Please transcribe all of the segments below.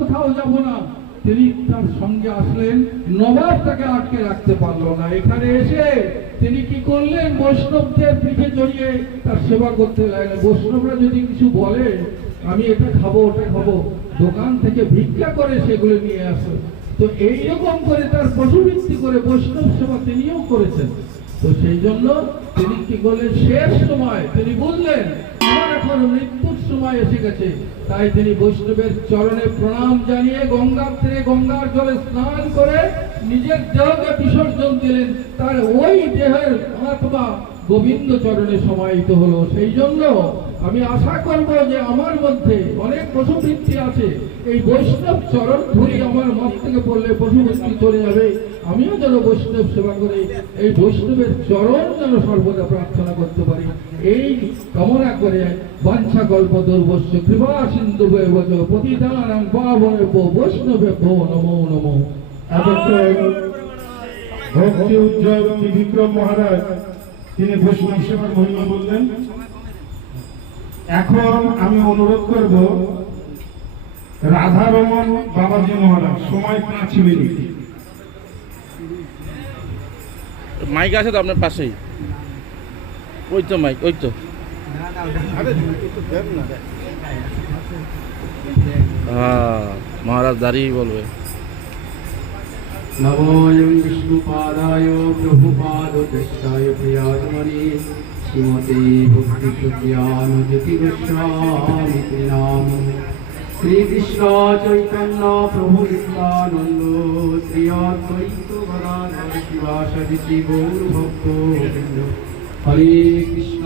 কোথাও যাব না। তিনি তার সঙ্গে আসলেন, নবাব তাকে আটকে রাখতে পারলো না। এখানে এসে তিনি কি করলেন, বৈষ্ণবদের পিঠে চড়িয়ে তার সেবা করতে লাগলেন। বৈষ্ণবরা যদি কিছু বলে, আমি এটা খাবো ওটা খাবো, দোকান থেকে ভিক্ষা করে সেগুলো নিয়ে আসে। তো এইরকম করে তার পশুবৃত্তি করে বৈষ্ণব সেবা তিনিও করেছেন। তো সেই জন্য তিনি কি করলেন, শেষ সময় তিনি বললেন আমার এখন মৃত্যুর সময় এসে গেছে। তাই তিনি বৈষ্ণবের চরণে প্রণাম জানিয়ে গঙ্গার থেকে গঙ্গার জলে স্নান করে নিজের দেহকে বিসর্জন দিলেন। তার ওই দেহের আত্মা গোবিন্দ চরণে সমাহিত হলো। সেই জন্য আমি আশা করব যে আমার মধ্যে অনেক পশুবৃত্তি আছে, এই বৈষ্ণব চরণ ধরে আমার মত থেকে পড়লে পশুবৃত্তি চলে যাবে। আমিও যেন বৈষ্ণব সেবা করে এই বৈষ্ণবের চরণ যেন সর্বদা প্রার্থনা করতে পারি, এই কামনা করে বাঞ্ছা কল্প দুর্বশ্য কৃপা সিন্ধু বৈবচ পতিতানাং পাবনেভ্যো বৈষ্ণবেভ্যো নমো নমো। ভক্তি উজ্জ্বল ত্রিবিক্রম মহারাজ তিনি বৈষ্ণব সেবার মহিমা বললেন। এখন আমি অনুরোধ করব রাধারমন বাবাজি মহারাজ, সময় 5 মিনিট। মাইক আছে তো আপনার পাশেই, ওই তো মাইক, ওই তো। হ্যাঁ, মহারাজ দাঁড়িয়ে বলবে। নমোऽয়ং বিষ্ণুপাদায় প্রভুপাদপৃষ্ঠায় প্রিয়াতমনে শ্রীমতে ভক্তিপ্রজ্ঞানজ্যোতি গোস্বামীতি নামে। শ্রীকৃষ্ণ চৈতন্য প্রভু নিত্যানন্দ শ্রী অদ্বৈত গদাধর শিবাসাদি শ্রী গৌর ভক্তবৃন্দ। হরে কৃষ্ণ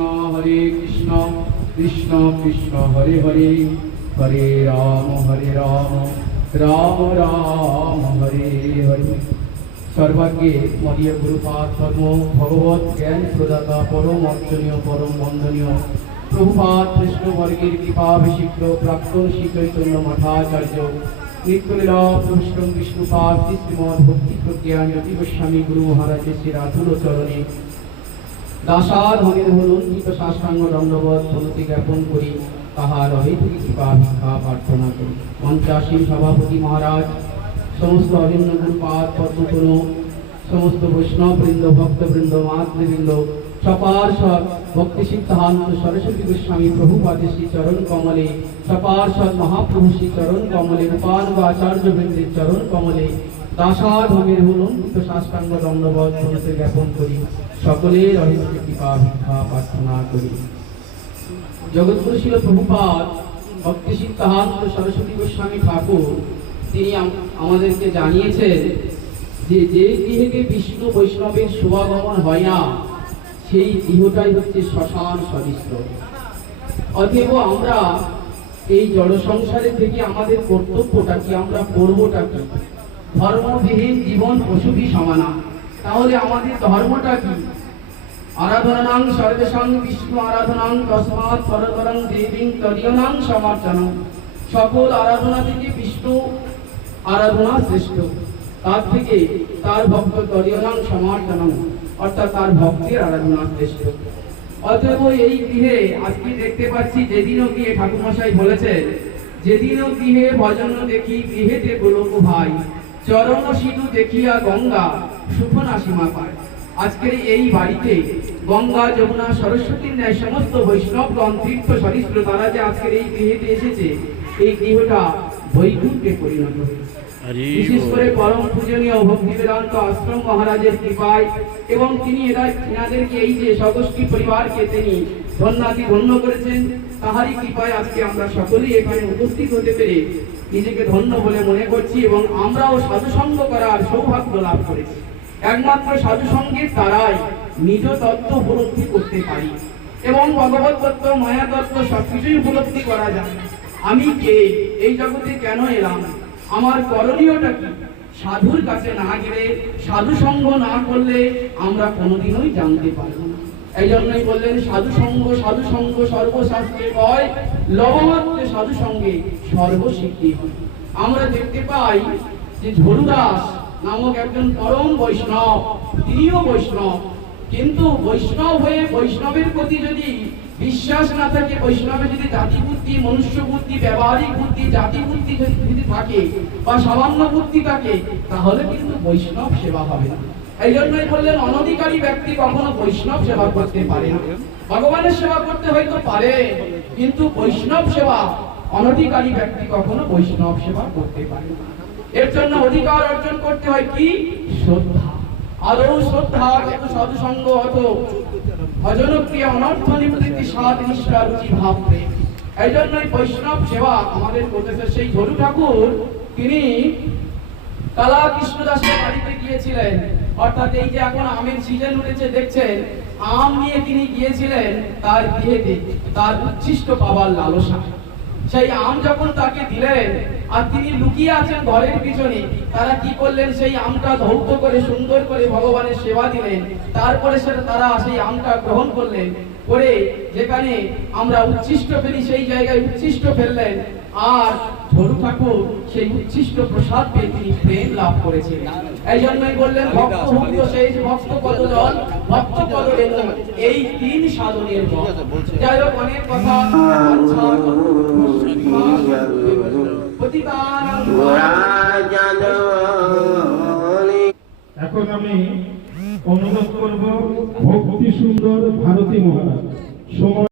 কৃষ্ণ কৃষ্ণ হরে হরে, হরে রাম রাম রাম হরে হরে। সর্বাগ্যে মদীয় গুরুপাদ পদ্ম ভগবত জ্ঞান প্রদাতা পরম অর্চনীয় পরম বন্দনীয় প্রভুপাদ কৃষ্ণবর্গের কৃপাভিষিক্ত প্রাক্তন শ্রী চৈতন্য মঠাচার্য নিত্যলীলা প্রবিষ্টম বিষ্ণুপাদ শ্রীমদ ভক্তি প্রজ্ঞানজ্যোতি গোস্বামী গুরু মহারাজের শ্রী রাতুল চরণে দাসাধনের হলুণ্ঠিত সাষ্টাঙ্গ দণ্ডবত প্রণতি জ্ঞাপন করি, তাহার অহেতুক কৃপা ভিক্ষা প্রার্থনা করি। মঞ্চাসীন সভাপতি মহারাজ, সমস্ত অভিন্ন গুরুপাদ পদ্মতন, সমস্ত বৈষ্ণববৃন্দ ভক্তবৃন্দ মাতৃবৃন্দ, সপার্ষদ ভক্তি সিদ্ধান্ত সরস্বতী গোস্বামী প্রভুপাদের শ্রী চরণ কমলে, সপার্ষদ মহাপ্রভু শ্রী চরণ কমলে, রূপানুগ আচার্য বৃন্দের চরণ কমলে দাসাধনের হলুণ্ঠিত সাষ্টাঙ্গ দণ্ডবত প্রণতি জ্ঞাপন করি, সকলের অহেতুক কৃপা ভিক্ষা প্রার্থনা করি। জগৎগুরু ছিল প্রভুপাদ ভক্তি সিদ্ধান্ত সরস্বতী গোস্বামী ঠাকুর, তিনি আমাদেরকে জানিয়েছেন যে যে গৃহেতে বিষ্ণু বৈষ্ণবের শুভাগমন হয় না, সেই গৃহটাই হচ্ছে শ্মশান সদৃশ। অতএব আমরা এই জড় সংসারে থেকে আমাদের কর্তব্যটা কি, আমরা করবোটা কি? ধর্মবিহীন জীবন পশুভি সমানা। তাহলে আমাদের ধর্মটা কি? আরাধনাং সর্বেষাং বিষ্ণু আরাধনাং তস্মাৎ পরতরং দেবীং তদীয়নাং সমর্চনং। সকল আরাধনা থেকে বিষ্ণু আরাধনা শ্রেষ্ঠ, তার থেকে তার ভক্ত তদীয়নাং সমর্চনং, অর্থাৎ তার ভক্তের আরাধনা শ্রেষ্ঠ। অতএব এই গৃহে আজকে দেখতে পাচ্ছি, যেদিনও গৃহে ঠাকুরমশাই বলেছেন, যেদিনও গৃহে ভজন দেখি গৃহেতে গোলক ভাই, চরণ সিধু দেখিয়া গঙ্গা সুফনা সীমা পায়। আজকের এই বাড়িতে গঙ্গা যমুনা সরস্বতীর ন্যায় সমস্ত বৈষ্ণবগণ তীর্থ সরিস্র তারা যে আজকের এই গৃহেতে এসেছে, এই গৃহটা বৈকুণ্ঠে পরিণত হয়েছে। বিশেষ করে পরম পূজনীয় ভক্তি বেদান্ত আশ্রম মহারাজের কৃপায়, এবং তিনি এনাদেরকে এই যে সগোষ্ঠী পরিবারকে তিনি ধন্যাতি ধন্য করেছেন, তাহারই কৃপায় আজকে আমরা সকলেই এখানে উপস্থিত হতে পেরে নিজেকে ধন্য বলে মনে করছি, এবং আমরাও সাধুসঙ্গ করার সৌভাগ্য লাভ করেছি। একমাত্র সাধুসঙ্গের দ্বারাই নিজ তত্ত্ব উপলব্ধি করতে পারি, এবং ভগবত তত্ত্ব মায়া তত্ত্ব সবকিছুই উপলব্ধি করা যায়। আমি কে, এই জগতে কেন এলাম, আমার করণীয়টা কি? সাধুর কাছে না গেলে, সাধুসঙ্গ না করলে আমরা কোনোদিনই জানতে পারবো না। এই জন্যই বললেন সাধুসঙ্গ সাধুসঙ্গ সর্বশাস্ত্রে কয়, লবমাত্রে সাধুসঙ্গে সর্বসিদ্ধি হয়। আমরা দেখতে পাই যে ঝরুদাস নামক একজন পরম বৈষ্ণব, তিনিও বৈষ্ণব, কিন্তু বৈষ্ণব হয়ে বৈষ্ণবের প্রতি যদি বিশ্বাস না থাকে, বৈষ্ণবে যদি জাতি বুদ্ধি, মনুষ্য বুদ্ধি, ব্যবহারিক বুদ্ধি, জাতি বুদ্ধি যদি থাকে বা সামান্য বুদ্ধি থাকে, তাহলে কিন্তু বৈষ্ণব সেবা হবে না। এই জন্যই বললেন অনধিকারী ব্যক্তি কখনো বৈষ্ণব সেবা করতে পারে না। ভগবানের সেবা করতে হয়তো পারে, কিন্তু বৈষ্ণব সেবা অনধিকারী ব্যক্তি কখনো বৈষ্ণব সেবা করতে পারে না। এর জন্য অধিকার অর্জন করতে হয় কি? শ্রদ্ধা। আদৌ শ্রদ্ধা যত সাধুসঙ্গ হত অজনপ্রিয় অনর্থ নিবৃত্তি সাধ নিষ্ঠা রুচি ভাব প্রেম। এই জন্যই বৈষ্ণব সেবা আমাদের করতেছে। সেই ঝরু ঠাকুর তিনি কালা কৃষ্ণদাসের বাড়িতে গিয়েছিলেন, অর্থাৎ এই যে এখন আমের সিজন উঠেছে দেখছেন, আম নিয়ে তিনি গিয়েছিলেন তার বিয়েতে, তার উচ্ছিষ্ট পাবার লালসা। সেই আম যখন তাকে দিলেন আর তিনি লুকিয়ে আছেন ঘরের পিছনে, তারা কি করলেন? সেই আমটা ধৌত করে সুন্দর করে ভগবানের সেবা দিলেন। তারপরে সেটা তারা সেই আমটা গ্রহণ করলেন, করে যেখানে আমরা উচ্ছিষ্ট ফেলি সেই জায়গায় উচ্ছিষ্ট ফেললেন। আর ঝরু ঠাকুর সেই উচ্ছিষ্ট প্রসাদ পেয়ে তিনি প্রেম লাভ করেছিলেন। এই জন্যই বললেন ভক্ত ভক্ত সেই ভক্ত পদ জল ভক্ত পদ রেণু, এই তিন সাধনের জল। যাই হোক, অনেক কথা এখন আমি অনুরোধ করব ভক্তি সুন্দর ভারতী মহারাজ সময়